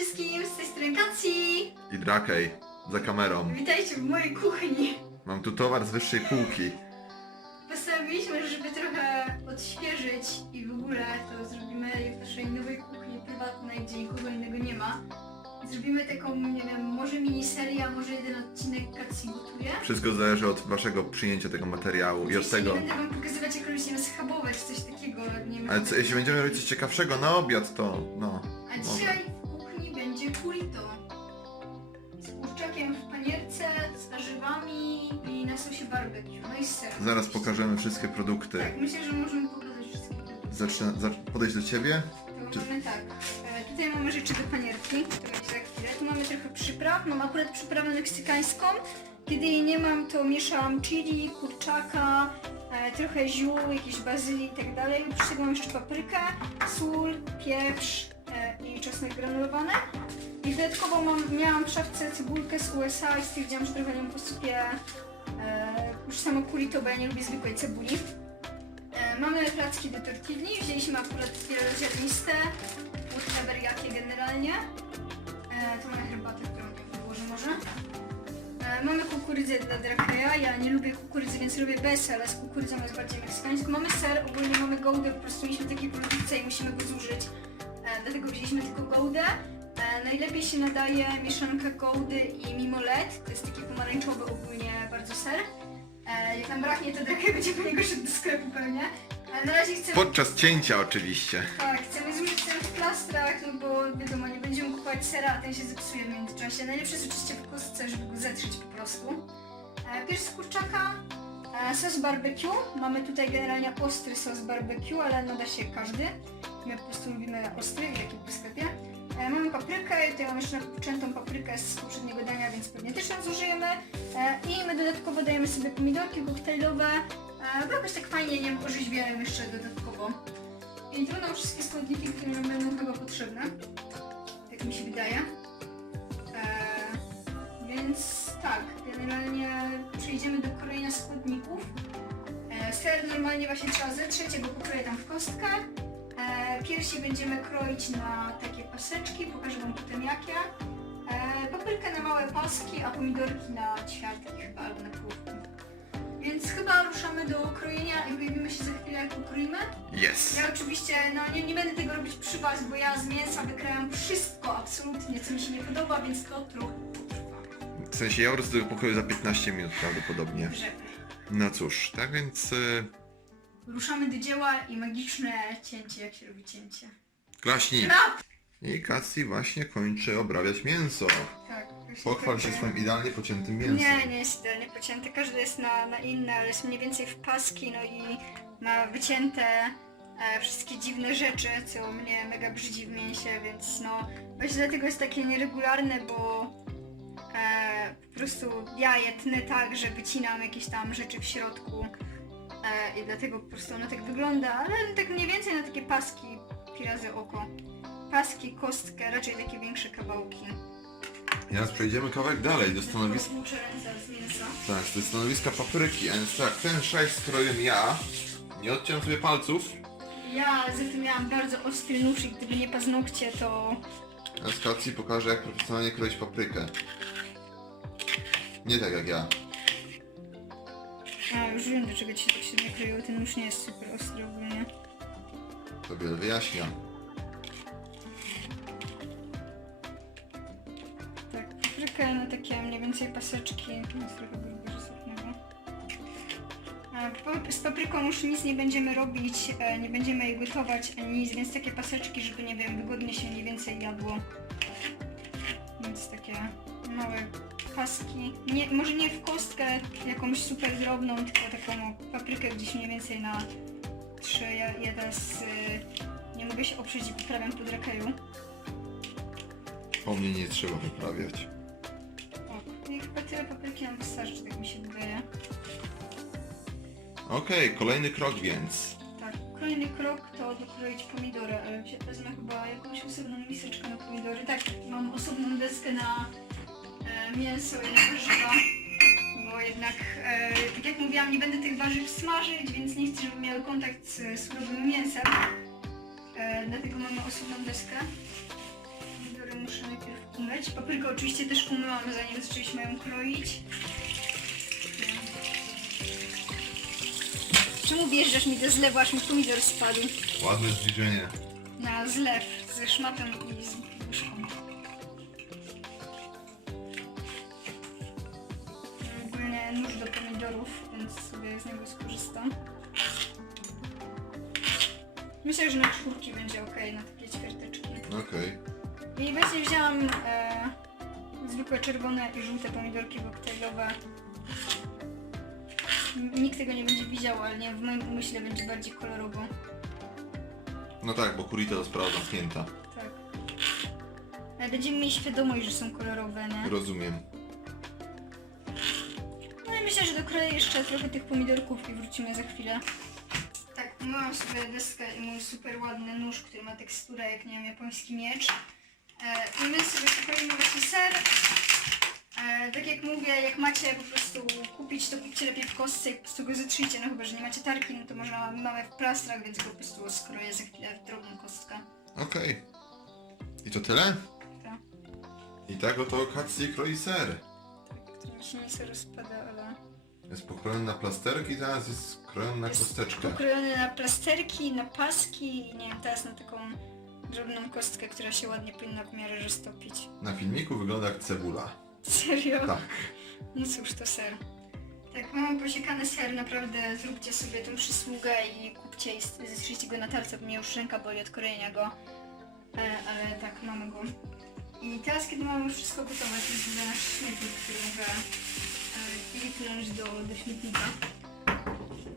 wszystkim, z tej strony Kacji. I Drakej za kamerą. Witajcie w mojej kuchni. Mam tu towar z wyższej półki. Postanowiliśmy, żeby trochę odświeżyć i w ogóle to zrobimy w naszej nowej kuchni prywatnej, gdzie nikogo innego nie ma. Zrobimy taką, nie wiem, może miniseria, a może jeden odcinek Kacji gotuje. Wszystko zależy od waszego przyjęcia tego materiału i od Oczywiście tego. Nie będę wam pokazywać jak robić, nie wiem, schabowe czy coś takiego, nie wiem. Ale co, jeśli będziemy robić coś ciekawszego na obiad, to no. A dzisiaj będzie kurito. Z kurczakiem w panierce, z warzywami i na sosie barbecue. No i z serem. Zaraz pokażemy wszystkie produkty. Tak, myślę, że możemy pokazać wszystkie produkty. Podejść do ciebie. To Czy- mamy tak. E, tutaj mamy rzeczy do panierki, to będzie za chwilę. Tu mamy trochę przypraw. Mam akurat przyprawę meksykańską. Kiedy jej nie mam, to mieszam chili, kurczaka, e, trochę ziół, jakieś bazylii i tak dalej. Oprócz tego mam jeszcze paprykę, sól, pieprz e, i czosnek granulowany. I dodatkowo mam, miałam w szafce cebulkę z USA i stwierdziłam, że trochę nią posypię e, już samo kurito, bo ja nie lubię zwykłej cebuli. E, mamy placki do tortilli, wzięliśmy akurat wieloziarniste, whatever jakie generalnie. E, to moja herbata, którą tu wyłożę może. E, mamy kukurydzę dla Drakeja, ja nie lubię kukurydzy, więc lubię bez, ale z kukurydzą jest bardziej meksykańską. Mamy ser, ogólnie mamy gołdę, po prostu mieliśmy takiej produkcji i musimy go zużyć. E, dlatego wzięliśmy tylko gołdę. E, najlepiej się nadaje mieszanka gołdy i mimolet, to jest taki pomarańczowy ogólnie bardzo ser. E, jak nam braknie, to Drakej będzie po niego szedł do sklepu pewnie. Ale na razie chcemy... Podczas cięcia oczywiście. Tak, chcemy zużyć ser w plastrach, no bo wiadomo, nie będziemy kupować sera, a ten się zepsuje w międzyczasie. Najlepsze jest oczywiście w kostce, żeby go zetrzeć po prostu. E, pierś z kurczaka, e, sos barbecue. Mamy tutaj generalnie ostry sos barbecue, ale nada się każdy. My po prostu lubimy ostry, jaki w sklepie. E, mamy paprykę, tutaj mam jeszcze napuczętą paprykę z poprzedniego dania, więc pewnie też ją zużyjemy. E, I my dodatkowo dajemy sobie pomidorki koktajlowe, e, bo jakoś tak fajnie, nie wiem, orzeźwiają jeszcze dodatkowo. I będą wszystkie składniki, które nam będą chyba potrzebne. Tak mi się wydaje. Więc tak, generalnie przejdziemy do krojenia składników. Ser normalnie właśnie trzeba zetrzeć, ja go pokroję tam w kostkę. Eee, piersi będziemy kroić na takie paseczki, pokażę wam potem jakie. Paprykę na małe paski, a pomidorki na ćwiartki chyba, albo na półki. Więc chyba ruszamy do krojenia i pojawimy się za chwilę jak ukroimy. Yes. Ja oczywiście no, nie, nie będę tego robić przy Was, bo ja z mięsa wykrajam wszystko absolutnie, co mi się nie podoba, więc to trochę potrwa. W sensie ja wrócę do pokoju za 15 minut prawdopodobnie. Żeby. No cóż, tak więc y, Ruszamy do dzieła i magiczne cięcie, jak się robi cięcie. klaśnij. Klap! I Cassie właśnie kończy obrabiać mięso. Tak. Pochwal się tak. swoim idealnie pociętym mięsem. Nie, nie jest idealnie pocięte. Każdy jest na, na inne, ale jest mniej więcej w paski, no i ma wycięte e, wszystkie dziwne rzeczy, co mnie mega brzydzi w mięsie, więc no właśnie dlatego jest takie nieregularne, bo e, po prostu ja je tnę tak, że wycinam jakieś tam rzeczy w środku e, i dlatego po prostu ono tak wygląda, ale tak mniej więcej na takie paski pi razy oko. Paski, kostkę, raczej takie większe kawałki. Teraz przejdziemy kawałek dalej do stanowiska. Muszę ręce z mięsa. Tak, do stanowiska papryki. A więc tak, ten szajs skroję ja. Nie odciąłem sobie palców. Ja za to miałam bardzo ostry nóż i gdyby nie paznokcie, to A z Cassie pokażę jak profesjonalnie kroić paprykę. Nie tak jak ja. A, już wiem do czego ci się tak średnio kroiło. Ten nóż nie jest super ostry ogólnie. To wiele wyjaśnia. Tak, paprykę na takie mniej więcej paseczki. Jest trochę pa- Z papryką już nic nie będziemy robić, e, nie będziemy jej gotować ani nic, więc takie paseczki, żeby nie wiem, wygodnie się mniej więcej jadło. Więc takie małe paski. Nie, może nie w kostkę jakąś super drobną, tylko taką paprykę gdzieś mniej więcej na trzy. Ja, ja teraz y, nie mogę się oprzeć i poprawiam po drakeju. Po mnie nie trzeba wyprawiać. O, i chyba tyle papryki nam wystarczy, tak mi się wydaje. Okej, kolejny krok więc. Tak, kolejny krok to dokroić pomidory, ale wezmę chyba jakąś osobną miseczkę na pomidory. Tak, mam osobną deskę na mięso i na warzywa, bo jednak, e, tak jak mówiłam, nie będę tych warzyw smażyć, więc nie chcę, żeby miały kontakt z surowym mięsem. E, dlatego mamy osobną deskę. Pomidory muszę dać. Paprykę oczywiście też umyłam, zanim zaczęliśmy ją kroić. Czemu wjeżdżasz mi do zlewu, aż mi pomidor spadł? Ładne zbliżenie. Na zlew ze szmatą i z łyżką. Nóż do pomidorów, więc sobie z niego skorzystam. Myślę, że na czwórki będzie ok, na takie ćwierteczki. Okej. I właśnie wzięłam e, zwykłe czerwone i żółte pomidorki koktajlowe. N- Nikt tego nie będzie widział, ale nie, w moim umyśle będzie bardziej kolorowo. No tak, bo kurita to sprawa zamknięta. Tak. Ale będziemy mieli świadomość, że są kolorowe, nie? Rozumiem. No myślę, że dokroję jeszcze trochę tych pomidorków i wrócimy za chwilę. Tak, umyłam sobie deskę i mój super ładny nóż, który ma teksturę jak, nie wiem, japoński miecz. E, I my sobie przykroimy właśnie ser. E, tak jak mówię, jak macie po prostu kupić, to kupcie lepiej w kostce i po prostu go zetrzyjcie, no chyba, że nie macie tarki, no to można, mamy w plastrach, więc go po prostu skroję za chwilę w drobną kostkę. Okej. I to tyle? Tak. I tak oto Katsi kroi ser. Który mi się nie chce rozpada, ale... Jest pokrojony na plasterki, teraz jest skrojony na Jest kosteczkę. Pokrojony na plasterki, na paski i nie wiem, teraz na taką drobną kostkę, która się ładnie powinna w miarę roztopić. Na filmiku wygląda jak cebula. Serio? Tak. No cóż, to ser. Tak, mamy posiekany ser, naprawdę zróbcie sobie tą przysługę i kupcie i zestrzyjcie go na tarce, bo mnie już ręka boli od krojenia go. E, ale tak, mamy go. I teraz, kiedy mamy już wszystko gotowe, to jest dla nasz śmietnik, który mogę e, kliknąć do, do śmietnika.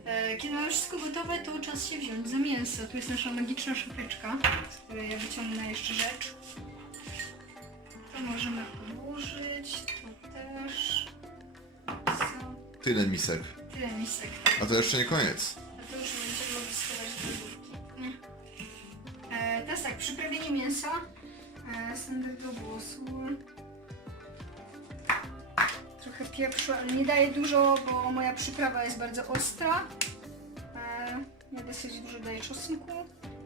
E, kiedy mamy wszystko gotowe, to czas się wziąć za mięso. Tu jest nasza magiczna szafeczka, z której ja wyciągnę jeszcze rzecz. To możemy podłożyć, tu też. Co? Tyle misek. Tyle misek. A to jeszcze nie koniec. A to już będziemy schować do lodówki. E, teraz tak, przyprawienie mięsa. E, standardowo sól. Trochę pieprzu, ale nie daję dużo, bo moja przyprawa jest bardzo ostra. E, ja dosyć dużo daję czosnku.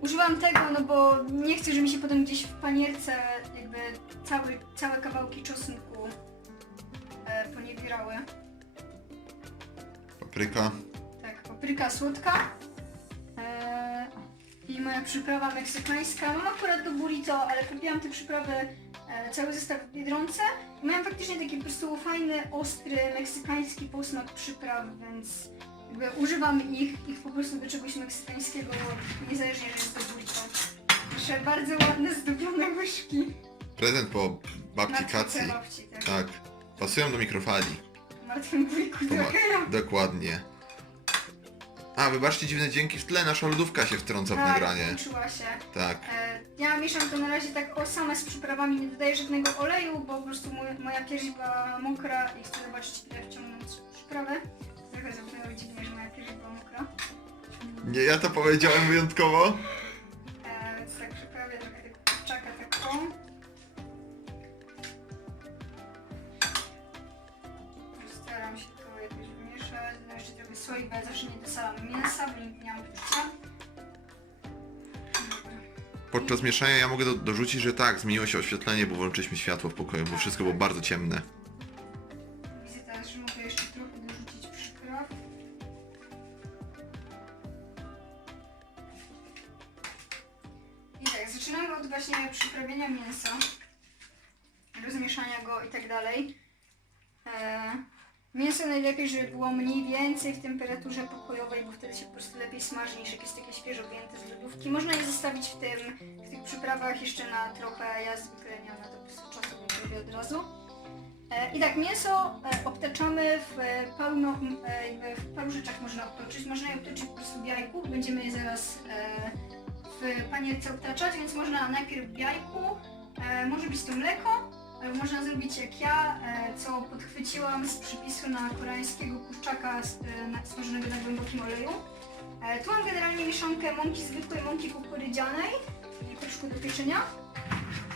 Używam tego, no bo nie chcę, żeby mi się potem gdzieś w panierce jakby cały, całe kawałki czosnku e, poniewierały. Papryka. Tak, papryka słodka. Eee, I moja przyprawa meksykańska. Mam akurat do burrito, ale kupiłam te przyprawy e, cały zestaw w Biedronce. I mają faktycznie taki po prostu fajny, ostry, meksykański posmak przypraw, więc jakby używam ich, ich po prostu do czegoś meksykańskiego, niezależnie, że jest to burrito. Proszę, bardzo ładne, zdobione łyżki. Prezent po babci tak. Tak. Pasują do mikrofali. Martwym wujku To ma- trochę. Dokładnie. A, wybaczcie dziwne dźwięki w tle, nasza lodówka się wtrąca w Tak, nagranie. włączyła się. Tak. E, Ja mieszam to na razie tak o same z przyprawami, nie dodaję żadnego oleju, bo po prostu mój, moja pierś była mokra i chcę zobaczyć ile wciągnąć przyprawę. Trochę zabrzmiało dziwnie, że moja pierś była mokra. Nie, ja to powiedziałem wyjątkowo. E, Więc tak przyprawię trochę tego kurczaka taką. Soi, bo ja zawsze nie dosalam mięsa, bo nie poczucia. Dobra. Podczas mieszania ja mogę do, dorzucić, że tak, zmieniło się oświetlenie, bo włączyliśmy światło w pokoju, bo wszystko było bardzo ciemne. Widzę teraz, że mogę jeszcze trochę dorzucić przypraw. I tak, zaczynamy od właśnie przyprawienia mięsa, rozmieszania go i tak dalej. E, mięso najlepiej, żeby było mniej więcej w temperaturze pokojowej, bo wtedy się po prostu lepiej smaży niż jak jest takie świeżo wyjęte z lodówki. Można je zostawić w tym, w tych przyprawach jeszcze na trochę, ja zwykle nie mam na to po prostu czasu, więc robię od razu. E, I tak, mięso e, obtaczamy w paru, e, w paru rzeczach można obtoczyć. Można je obtoczyć po prostu w jajku, będziemy je zaraz w panierce obtaczać, więc można najpierw w jajku, może być to mleko, można zrobić jak ja, e, co podchwyciłam z przepisu na koreańskiego kurczaka s- e, na- smażonego głębokim oleju. E, tu mam generalnie mieszankę mąki zwykłej, mąki kukurydzianej i proszku do pieczenia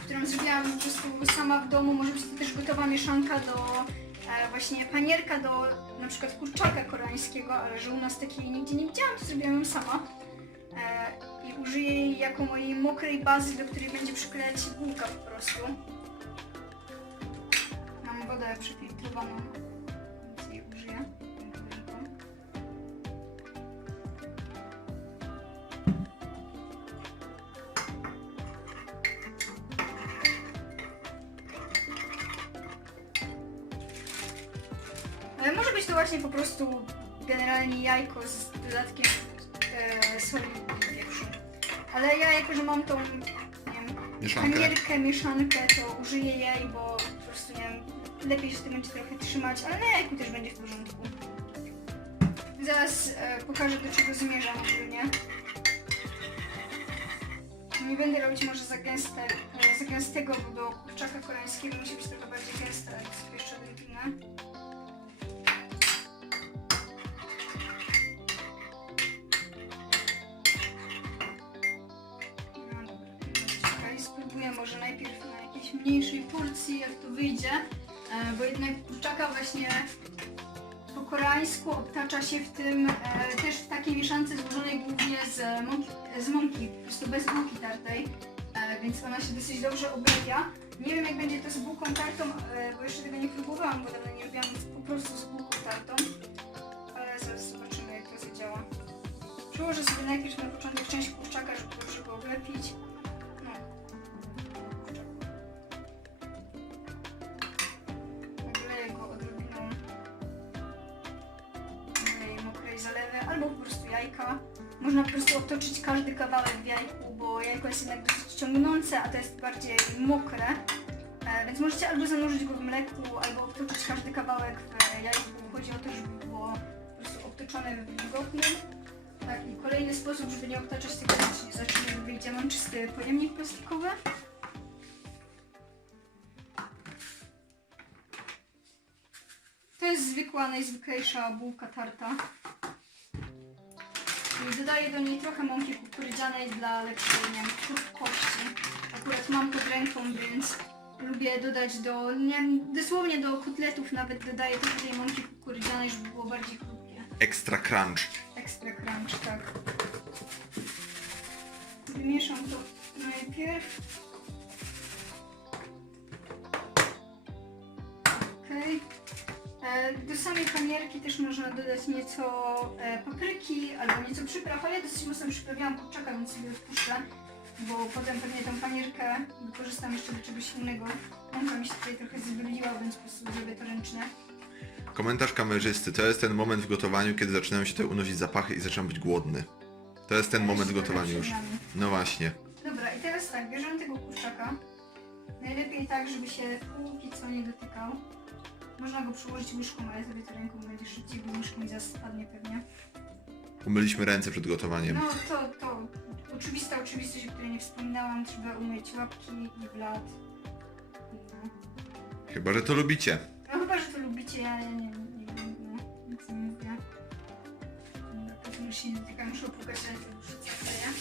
którą zrobiłam po prostu sama w domu. Może być to też gotowa mieszanka do e, właśnie panierka do na przykład kurczaka koreańskiego, ale że u nas takiej nigdzie nie widziałam, to zrobiłam ją sama. E, I użyję jej jako mojej mokrej bazy, do której będzie przyklejać bułka po prostu. Wodę przefiltrowaną, więc jej użyję. Ale może być to właśnie po prostu generalnie jajko z dodatkiem e, soli i pieprzu. Ale ja jako, że mam tą nie wiem, Mieszankę. panierkę, mieszankę, to użyję jej, bo lepiej się to będzie trochę trzymać, ale na jajku też będzie w porządku. Zaraz e, pokażę do czego zmierzam ogólnie. Nie będę robić może za, gęste, e, za gęstego, bo do kurczaka koreańskiego musi być trochę bardziej gęste, ale sobie jeszcze odrobinę. No dobra, czekaj, spróbuję może najpierw na jakiejś mniejszej porcji, jak to wyjdzie, bo jednak kurczaka właśnie po koreańsku obtacza się w tym e, też w takiej mieszance złożonej głównie z mąki, z mąki po prostu bez bułki tartej, e, więc ona się dosyć dobrze obrabia. Nie wiem jak będzie to z bułką tartą, e, bo jeszcze tego nie próbowałam, bo dawno nie robiłam po prostu z bułką tartą, ale zaraz zobaczymy jak to zadziała. Przełożę sobie najpierw na początek część kurczaka, żeby dobrze go oblepić. Jajka. Można po prostu obtoczyć każdy kawałek w jajku, bo jajko jest jednak dosyć ciągnące, a to jest bardziej mokre. E, więc możecie albo zanurzyć go w mleku, albo obtoczyć każdy kawałek w jajku. Chodzi o to, żeby było po prostu obtoczone wilgotnym. Tak, i kolejny sposób, żeby nie obtaczać tego zacznie, zacznie wyjdzie. Mam czysty pojemnik plastikowy. To jest zwykła, najzwyklejsza bułka tarta. I dodaję do niej trochę mąki kukurydzianej dla lepszej, nie wiem, chrupkości. Akurat mam pod ręką, więc lubię dodać do, nie wiem, dosłownie do kotletów nawet dodaję trochę tej mąki kukurydzianej, żeby było bardziej chrupkie. Extra crunch. Ekstra crunch, tak. Wymieszam to najpierw. Okej. E, Do samej panierki też można dodać nieco e, papryki albo nieco przypraw, ale ja dosyć mocno przyprawiałam kurczaka, więc sobie odpuszczę, bo potem pewnie tą panierkę wykorzystam jeszcze do czegoś innego. Mąka mi się tutaj trochę zwyliła, więc po prostu zrobię to ręczne. Komentarz kamerzysty. To jest ten moment w gotowaniu, kiedy zaczynają się tutaj unosić zapachy i zaczynam być głodny. To jest ten moment w gotowaniu już. No właśnie. Dobra, i teraz tak, bierzemy tego kurczaka. Najlepiej tak, żeby się póki co nie dotykał. Można go przyłożyć łyżką, ale sobie to ręką będzie szybciej, bo łyżką zaraz spadnie pewnie. Umyliśmy ręce przed gotowaniem. No to, to oczywista oczywistość, o której nie wspominałam. Trzeba umyć łapki i blat. No. Chyba, że to lubicie. no chyba, że to lubicie, ja nie, nie, nie wiem, no, nic nie mówię. Dobra, potem już się nie dotykam, muszę opłukać ręce, ja.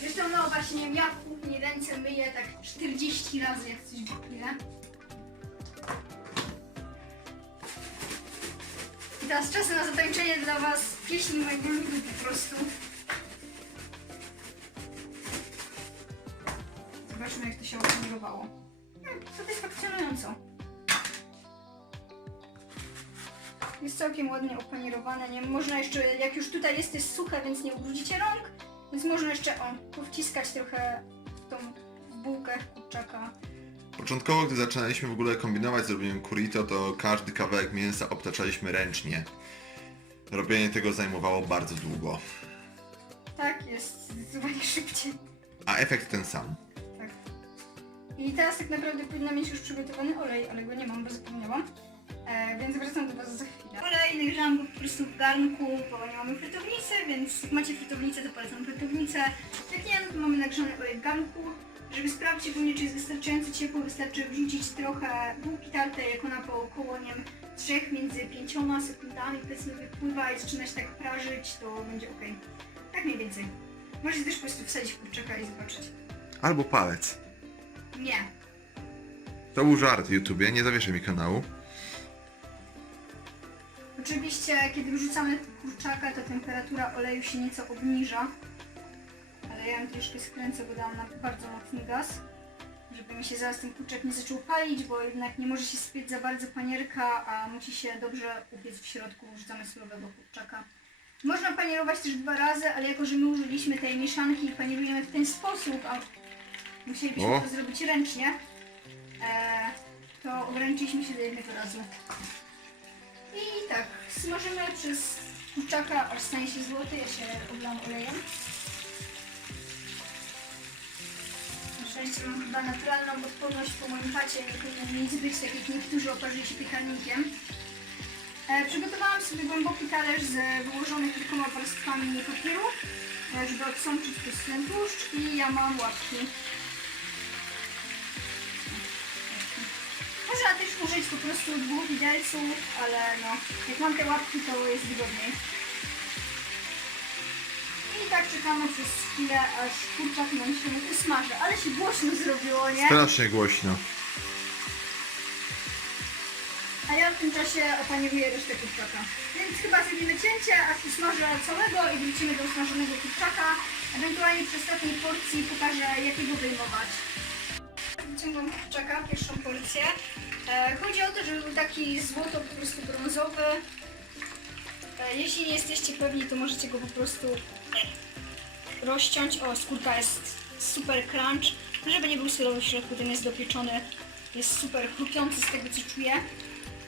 Zresztą no właśnie, ja w kuchni ręce myję tak 40 razy, jak coś gotuję. Teraz czasem na zatańczenie dla was pieśni mojego ludu po prostu. Zobaczmy jak to się opamirowało. Hmm, satysfakcjonująco. Jest całkiem ładnie opanierowane. Nie można jeszcze, jak już tutaj jest, jest suche, więc nie ubrudzicie rąk. Więc można jeszcze, o, powciskać trochę tą bułkę kurczaka. Początkowo, gdy zaczynaliśmy w ogóle kombinować z robieniem kurito, to każdy kawałek mięsa obtaczaliśmy ręcznie. Robienie tego zajmowało bardzo długo. Tak, jest zdecydowanie szybciej. A efekt ten sam. Tak. I teraz tak naprawdę powinna mieć już przygotowany olej, ale go nie mam, bo zapomniałam. E, więc wracam do Was za chwilę. Olej nagrzałam go po prostu w garnku, bo nie mamy frytownicy, więc jak macie frytownicę, to polecam frytownicę. Jak nie, no to mamy nagrzany olej w garnku. Żeby sprawdzić ogólnie, czy jest wystarczająco ciepło, wystarczy wrzucić trochę bułki tartej, jak ona po około, nie wiem, 3 między 5 sekundami powiedzmy wypływa i zaczyna się tak prażyć, to będzie ok. Tak mniej więcej. Możecie też po prostu wsadzić kurczaka i zobaczyć. Albo palec. Nie, To był żart YouTubie, nie zawieszaj mi kanału. Oczywiście, kiedy wrzucamy kurczaka, to temperatura oleju się nieco obniża. Ale ja ją troszkę skręcę, bo dałam na bardzo mocny gaz, żeby mi się zaraz ten kurczak nie zaczął palić, bo jednak nie może się spiec za bardzo panierka, a musi się dobrze upiec w środku już zamysłowego kurczaka. Można panierować też dwa razy, ale jako, że my użyliśmy tej mieszanki i panierujemy w ten sposób, a musielibyśmy O. to zrobić ręcznie, e, to ograniczyliśmy się do jednego razu. I tak, smażymy przez kurczaka, aż stanie się złoty, ja się oblam olejem. Szczęście mam chyba naturalną odporność po moim pacie, nie powinno nic być, tak jak niektórzy oparzyli się piekarnikiem. E, przygotowałam sobie głęboki talerz z wyłożonych kilkoma warstwami papieru, e, żeby odsączyć ten tłuszcz i ja mam łapki. Można też użyć po prostu dwóch widelców, ale no, jak mam te łapki, to jest wygodniej. I tak czekamy przez chwilę, aż kurczak nam się usmaży. Ale się głośno zrobiło, nie? Strasznie głośno. A ja w tym czasie opanieruję resztę kurczaka. Więc chyba zrobimy cięcie, aż usmażę całego i wrócimy do usmażonego kurczaka. Ewentualnie przy ostatniej porcji pokażę, jakiego wyjmować. Wyciągam kurczaka, pierwszą porcję. E, chodzi o to, żeby był taki złoto po prostu brązowy. E, jeśli nie jesteście pewni, to możecie go po prostu rozciąć. O, skórka jest super crunch. Żeby nie był surowy w środku, ten jest dopieczony. Jest super chrupiący z tego, co czuję.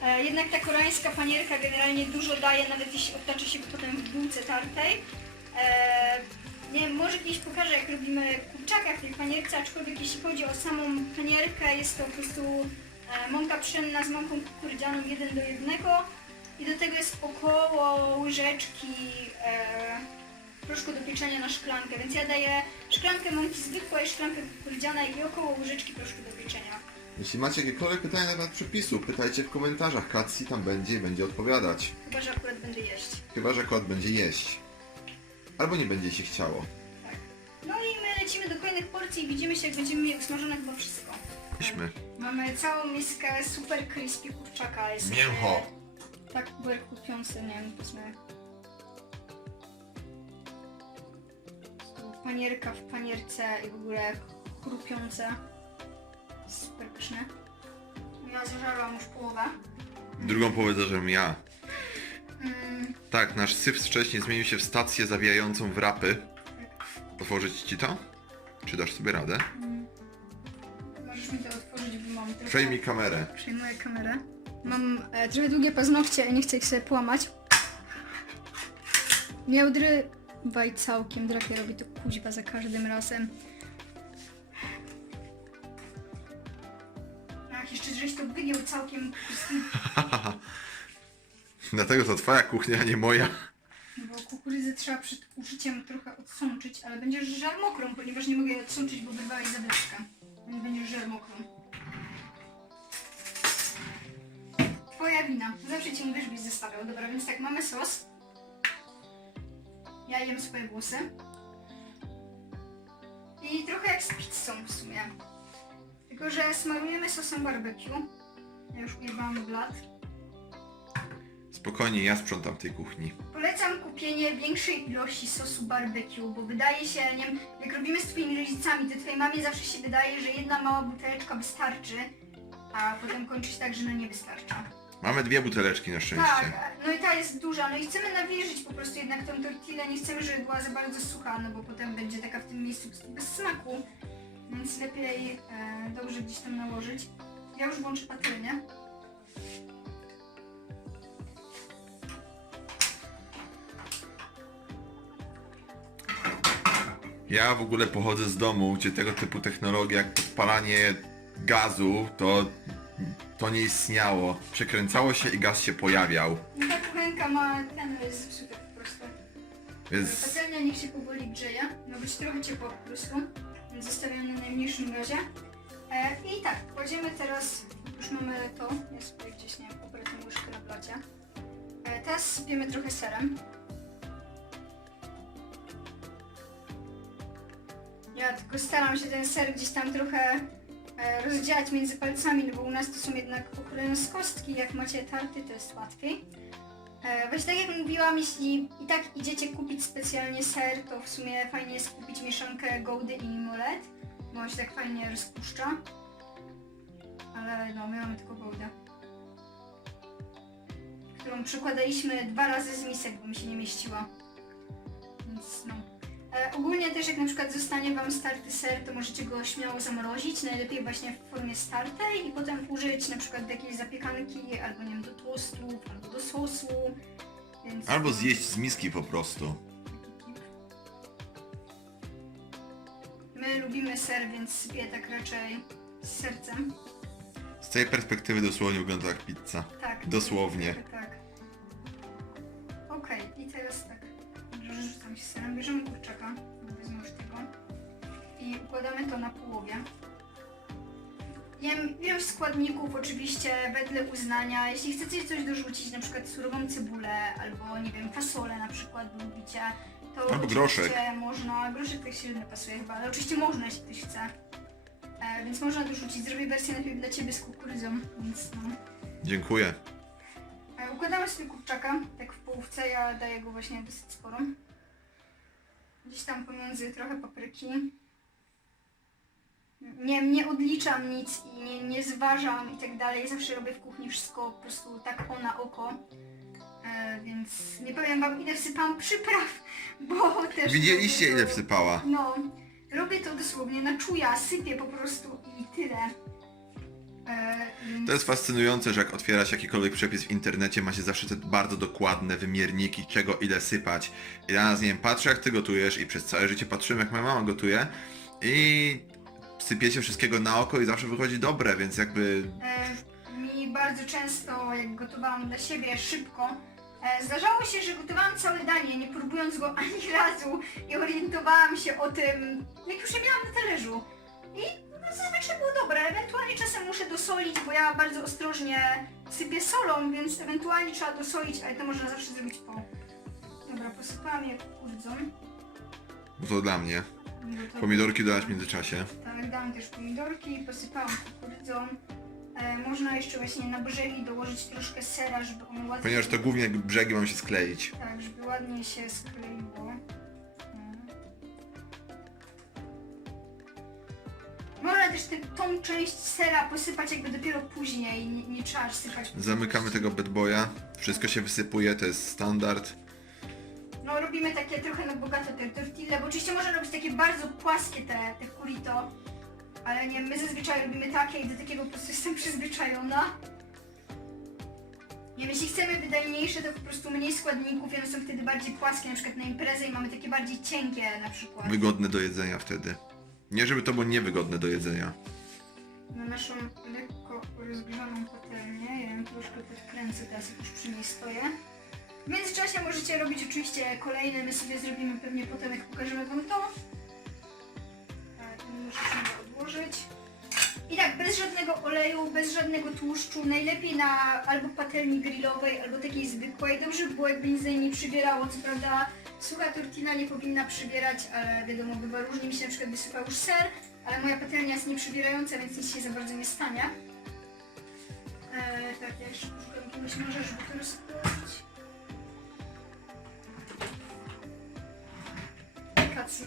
E, jednak ta koreańska panierka generalnie dużo daje, nawet jeśli obtacza się potem w bułce tartej. E, nie wiem, może kiedyś pokażę, jak robimy kurczaka w tej panierce, aczkolwiek jeśli chodzi o samą panierkę, jest to po prostu e, mąka pszenna z mąką kukurydzianą 1 do 1 i do tego jest około łyżeczki e, proszku do pieczenia na szklankę, więc ja daję szklankę mąki zwykłej, szklankę kukurydzianej i około łyżeczki proszku do pieczenia. Jeśli macie jakiekolwiek pytania na temat przepisu, pytajcie w komentarzach. Katsi tam będzie i będzie odpowiadać. Chyba, że akurat będę jeść. Chyba, że akurat będzie jeść. Albo nie będzie się chciało. Tak. No i my lecimy do kolejnych porcji i widzimy się, jak będziemy mieli usmażone chyba wszystko. Weźmy. Mamy całą miskę super crispy kurczaka. Jest, Mięcho. Tak super chrupiący, nie wiem, powiedzmy. Panierka w panierce i w ogóle chrupiące. Super pyszne. Ja zażarłam już połowę. Drugą połowę zażem ja. Mm, Tak, nasz syf wcześniej zmienił się w stację zawijającą w rapy. tak. Otworzyć ci to? Czy dasz sobie radę? Możesz mi to otworzyć, bo mam trochę... Przejmij kamerę. Przejmuję kamerę. Mam e, trochę długie paznokcie i nie chcę ich sobie połamać. Nie odrywaj całkiem, drapie robi to kuźwa za każdym razem. Ach, jeszcze żeś to wygiął całkiem, Dlatego to twoja kuchnia, a nie moja. bo kukurydzę trzeba przed użyciem trochę odsączyć, ale będziesz żar mokrą, ponieważ nie mogę jej odsączyć, bo wyrwałeś zaweczkę. Więc będziesz żar mokrą. Twoja wina. Zawsze ci mówisz, byś zestawiał. Dobra, więc tak, mamy sos. Ja jem swoje włosy. I trochę jak z pizzą w sumie. Tylko, że smarujemy sosem barbecue. Ja już używam blat. Spokojnie, ja sprzątam w tej kuchni. Polecam kupienie większej ilości sosu barbecue, bo wydaje się, nie wiem, jak robimy z twoimi rodzicami, to twojej mamie zawsze się wydaje, że jedna mała buteleczka wystarczy, a potem kończy się tak, że no nie wystarcza. Mamy dwie buteleczki na szczęście. Tak, no i ta jest duża, no i chcemy nawilżyć po prostu jednak tą tortillę, nie chcemy, żeby była za bardzo sucha, no bo potem będzie taka w tym miejscu bez smaku, więc lepiej e, dobrze gdzieś tam nałożyć. Ja już włączę patelnię. Ja w ogóle pochodzę z domu, gdzie tego typu technologia jak podpalanie gazu to, to nie istniało. Przekręcało się i gaz się pojawiał. No ta kuchenka ma, ten jest zepsuty po prostu. Więc Patelnia niech się powoli grzeje, ma być trochę ciepło po prostu, więc zostawiam na najmniejszym gazie. E, I tak, kładziemy teraz, już mamy to, ja sobie gdzieś, nie wiem, pobrę tę łyżkę na blacie. E, teraz sypiemy trochę serem. Ja tylko staram się ten ser gdzieś tam trochę rozdzielać między palcami, no bo u nas to są jednak pokrojone z kostki, jak macie tarty to jest łatwiej. E, Właśnie tak jak mówiłam, jeśli i tak idziecie kupić specjalnie ser, to w sumie fajnie jest kupić mieszankę Goudy i Molet. bo on się tak fajnie rozpuszcza. Ale no, my mamy tylko wodę. Którą przykładaliśmy dwa razy z misek, bo mi się nie mieściła. Więc no. E, ogólnie też jak na przykład zostanie Wam starty ser, to możecie go śmiało zamrozić, najlepiej właśnie w formie startej i potem użyć na przykład do jakiejś zapiekanki, albo nie wiem, do toastów, albo do sosu. Więc, Albo zjeść z miski po prostu. My lubimy ser, więc sypię tak raczej z sercem. Z tej perspektywy dosłownie wygląda jak pizza. Tak. Dosłownie. Tak. tak. Okej, i teraz tak. I układamy to na połowie. Jem ilość składników oczywiście wedle uznania. Jeśli chcecie coś dorzucić, na przykład surową cebulę albo nie wiem, fasolę na przykład, lubicie, to Albo oczywiście groszek. można, groszek tak średnio pasuje chyba, ale oczywiście można, jeśli ktoś chce. E, więc można dorzucić. Zrobię wersję najpierw dla Ciebie z kukurydzą, więc no. Dziękuję. E, Układamy sobie kurczaka, tak w połówce, ja daję go właśnie dosyć sporo. Gdzieś tam pomiędzy trochę papryki. Nie, nie odliczam nic i nie, nie zważam i tak dalej. Zawsze robię w kuchni wszystko po prostu tak o na oko. E, więc nie powiem wam ile wsypałam przypraw, bo też... Widzieliście ile wsypała? No, robię to dosłownie na czuja, sypię po prostu i tyle. E, To jest fascynujące, że jak otwiera się jakikolwiek przepis w internecie, ma się zawsze te bardzo dokładne wymierniki, czego ile sypać. I ja z wiem, patrzę jak ty gotujesz i przez całe życie patrzymy jak moja mama gotuje i sypiecie wszystkiego na oko i zawsze wychodzi dobre, więc jakby E, mi bardzo często, jak gotowałam dla siebie szybko, e, zdarzało się, że gotowałam całe danie, nie próbując go ani razu i orientowałam się o tym, jak już je miałam na talerzu. I no, zazwyczaj było dobre, ewentualnie czasem muszę dosolić, bo ja bardzo ostrożnie sypię solą, więc ewentualnie trzeba dosolić, ale to można zawsze zrobić po... Dobra, posypałam je kukurydzą. bo to dla mnie. Pomidorki dałaś w międzyczasie. Tak, dałam też pomidorki, posypałam kukurydzą. E, można jeszcze właśnie na brzegi dołożyć troszkę sera, żeby ono ładnie... Ponieważ to głównie brzegi mam się skleić. Tak, żeby ładnie się skleiło. No. Można też tę tą część sera posypać jakby dopiero później, nie, nie trzeba aż sypać. po Zamykamy tego bad boya. Wszystko się wysypuje, to jest standard. Robimy takie trochę na bogato te tortille, bo oczywiście można robić takie bardzo płaskie te, te curito, ale nie, my zazwyczaj robimy takie i do takiego po prostu jestem przyzwyczajona. Nie wiem, jeśli chcemy wydajniejsze, to po prostu mniej składników i one są wtedy bardziej płaskie, na przykład na imprezę i mamy takie bardziej cienkie na przykład. Wygodne do jedzenia wtedy. Nie żeby to było niewygodne do jedzenia. Na naszą lekko rozgrzaną patelnię, ja ją troszkę podkręcę teraz, jak już przy niej stoję. W międzyczasie możecie robić oczywiście kolejne, my sobie zrobimy pewnie potem, jak pokażemy wam to. Tak, muszę sobie odłożyć. I tak, bez żadnego oleju, bez żadnego tłuszczu, najlepiej na albo patelni grillowej, albo takiej zwykłej. Dobrze by było, jakby nic nie przybierał, co prawda sucha tortilla nie powinna przybierać, ale wiadomo, bywa różnie, mi się na przykład wysypał już ser, ale moja patelnia jest nieprzybierająca, więc nic się za bardzo nie stanie. Eee, tak, ja jeszcze poszukam jakiegoś noża, żeby to rozpołożyć.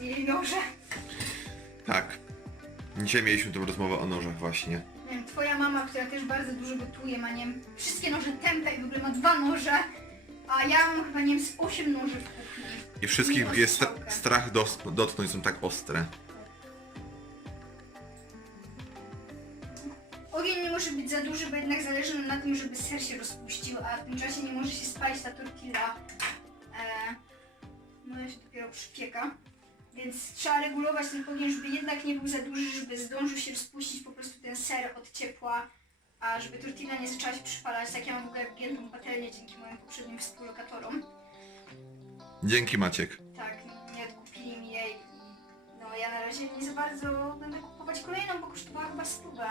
Jej. Tak. Dzisiaj mieliśmy tą rozmowę o nożach właśnie. Nie wiem, twoja mama, która też bardzo dużo gotuje, ma nie wiem, wszystkie noże tępe i w ogóle ma dwa noże, a ja mam chyba nie wiem, z osiem noży w kuchni. I wszystkich Mimo jest strzałkę. strach dos- dotknąć, są tak ostre. Ogień nie może być za duży, bo jednak zależy nam na tym, żeby ser się rozpuścił, a w tym czasie nie może się spalić ta tortilla. E, no ja się dopiero przypieka. Więc trzeba regulować ten ogień, żeby jednak nie był za duży, żeby zdążył się rozpuścić po prostu ten ser od ciepła, a żeby tortilla nie zaczęła się przypalać. Tak ja mam w ogóle wgiętą patelnię dzięki moim poprzednim współlokatorom. Dzięki Maciek. Tak, nie odkupili mi jej no ja na razie nie za bardzo będę kupować kolejną, bo kosztowała chyba stówę.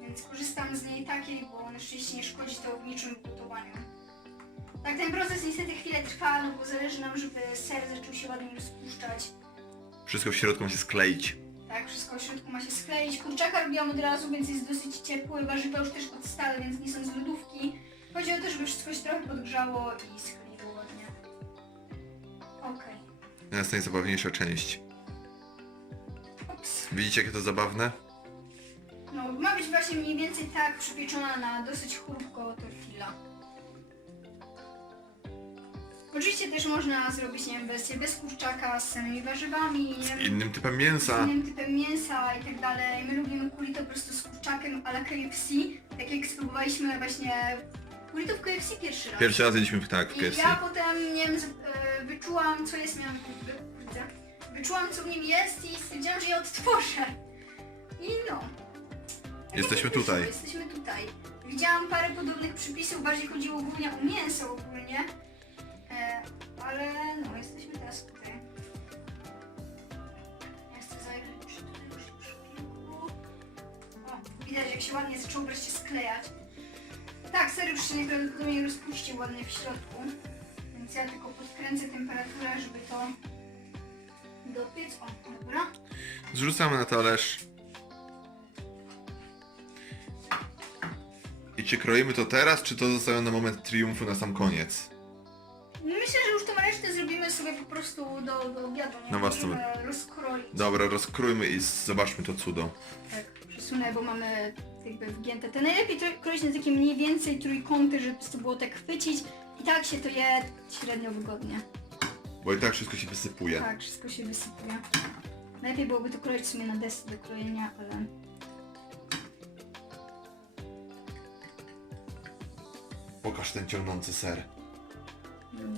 Więc korzystam z niej takiej, bo na szczęście nie szkodzi to w niczym gotowaniu. Tak, ten proces niestety chwilę trwa, no bo zależy nam, żeby ser zaczął się ładnie rozpuszczać. Wszystko w środku ma się skleić. Tak, wszystko w środku ma się skleić. Kurczaka robiłam od razu, więc jest dosyć ciepły. Warzywa już też odstałe, więc nie są z lodówki. Chodzi o to, żeby wszystko się trochę podgrzało i skleiło ładnie. Okej. Teraz najzabawniejsza część. Widzicie, jakie to zabawne? No, ma być właśnie mniej więcej tak przypieczona na dosyć chrupko tortilla. Oczywiście też można zrobić, nie wiem, wersję bez kurczaka, z samymi warzywami, nie wiem, Innym typem z mięsa. innym typem mięsa i tak dalej. My lubimy kurito po prostu z kurczakiem a la KFC, tak jak spróbowaliśmy właśnie kurito w KFC pierwszy raz. Pierwszy raz jedliśmy tak w I KFC. ja potem, nie wiem, z- e, wyczułam co jest, miałam, wy- widzę, wyczułam co w nim jest i stwierdziłam, że je odtworzę. I no. Tak Jesteśmy jak tutaj. Jesteśmy tutaj. Widziałam parę podobnych przypisów, bardziej chodziło głównie o mięso ogólnie. Ale no, jesteśmy teraz tutaj. Ja chcę zajrzeć tutaj już w szpilku. O, widać jak się ładnie zaczął wreszcie sklejać. Tak, ser już się najprawdopodobniej rozpuścił ładnie w środku. Więc ja tylko podkręcę temperaturę, żeby to dopiec. O, dobra. Zrzucamy na talerz. I czy kroimy to teraz, czy to zostawiamy na moment triumfu na sam koniec? Prostu do, do obiadu. Nie Na was Możemy rozkroić. Dobra, rozkrójmy i zobaczmy to cudo. Tak, przesunę, bo mamy jakby wgięte. To najlepiej tro- kroić na takie mniej więcej trójkąty, żeby to było tak chwycić. I tak się to je średnio wygodnie. Bo i tak wszystko się wysypuje. Tak, wszystko się wysypuje. Najlepiej byłoby to kroić w sumie na desce do krojenia, ale... Pokaż ten ciągnący ser.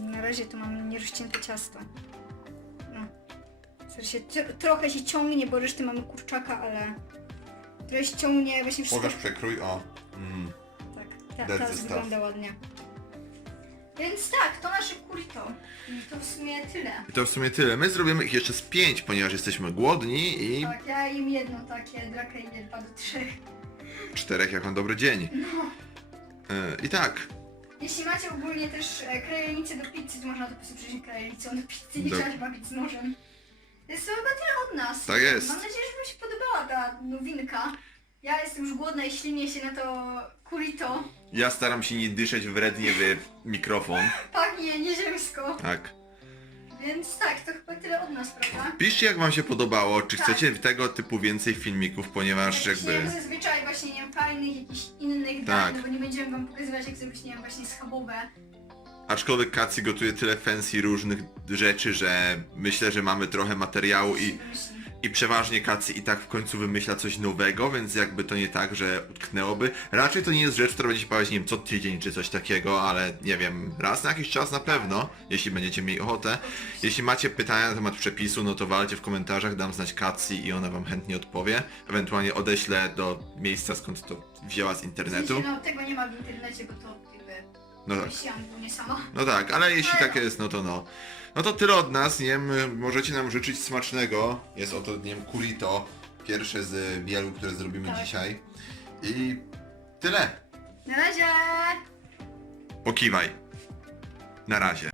Na razie tu mam nierozcięte ciasto. No. Się tro- trochę się ciągnie, bo reszty mamy kurczaka, ale trochę się ciągnie właśnie wszystko. Pokaż przekrój, o. Mm. Tak, ta, zestaw. wygląda ładnie. Więc tak, to nasze kurito. I to w sumie tyle. I to w sumie tyle. My zrobimy ich jeszcze z pięć, ponieważ jesteśmy głodni i Tak, ja im jedno takie, Draka idzie dwa do trzech. czterech jak na dobry dzień. No. E, I tak, Jeśli macie ogólnie też e, krajenicę do pizzy, to można to po prostu przyjść krajenicą do pizzy, nie Do- trzeba się bawić z nożem. Jest to chyba tyle od nas. Tak jest. Mam nadzieję, że Wam się podobała ta nowinka. Ja jestem już głodna i ślinię się na to kurito. ja staram się nie dyszeć wrednie w mikrofon. Pachnie nieziemsko. Tak. Więc tak, to chyba tyle od nas, prawda? Piszcie jak wam się podobało, czy Tak. chcecie tego typu więcej filmików, ponieważ Jakichś, jakby... zazwyczaj właśnie nie wiem, fajnych, jakichś innych Tak. dań, bo nie będziemy wam pokazywać jak zrobić, nie wiem, właśnie schabowe. Aczkolwiek Kacy gotuje tyle fancy różnych rzeczy, że myślę, że mamy trochę materiału i, Wymyśli. I przeważnie Kacy i tak w końcu wymyśla coś nowego, więc jakby to nie tak, że utknęłoby. Raczej to nie jest rzecz, która będzie się pojawiać, nie wiem, co tydzień czy coś takiego, ale nie wiem, raz na jakiś czas na pewno, jeśli będziecie mieli ochotę. Jeśli macie pytania na temat przepisu, no to walcie w komentarzach, dam znać Kacy i ona wam chętnie odpowie. Ewentualnie odeślę do miejsca, skąd to wzięła z W internetu. sensie, no tego nie ma w internecie, bo to jakby No tak. wymyśliłam głównie sama. No tak, ale jeśli tak no. jest, no to no. No to tyle od nas, nie wiem, możecie nam życzyć smacznego. Jest oto, nie wiem, kurito, pierwsze z wielu, które zrobimy Tak. dzisiaj. I tyle. Na razie! Pokiwaj. Na razie.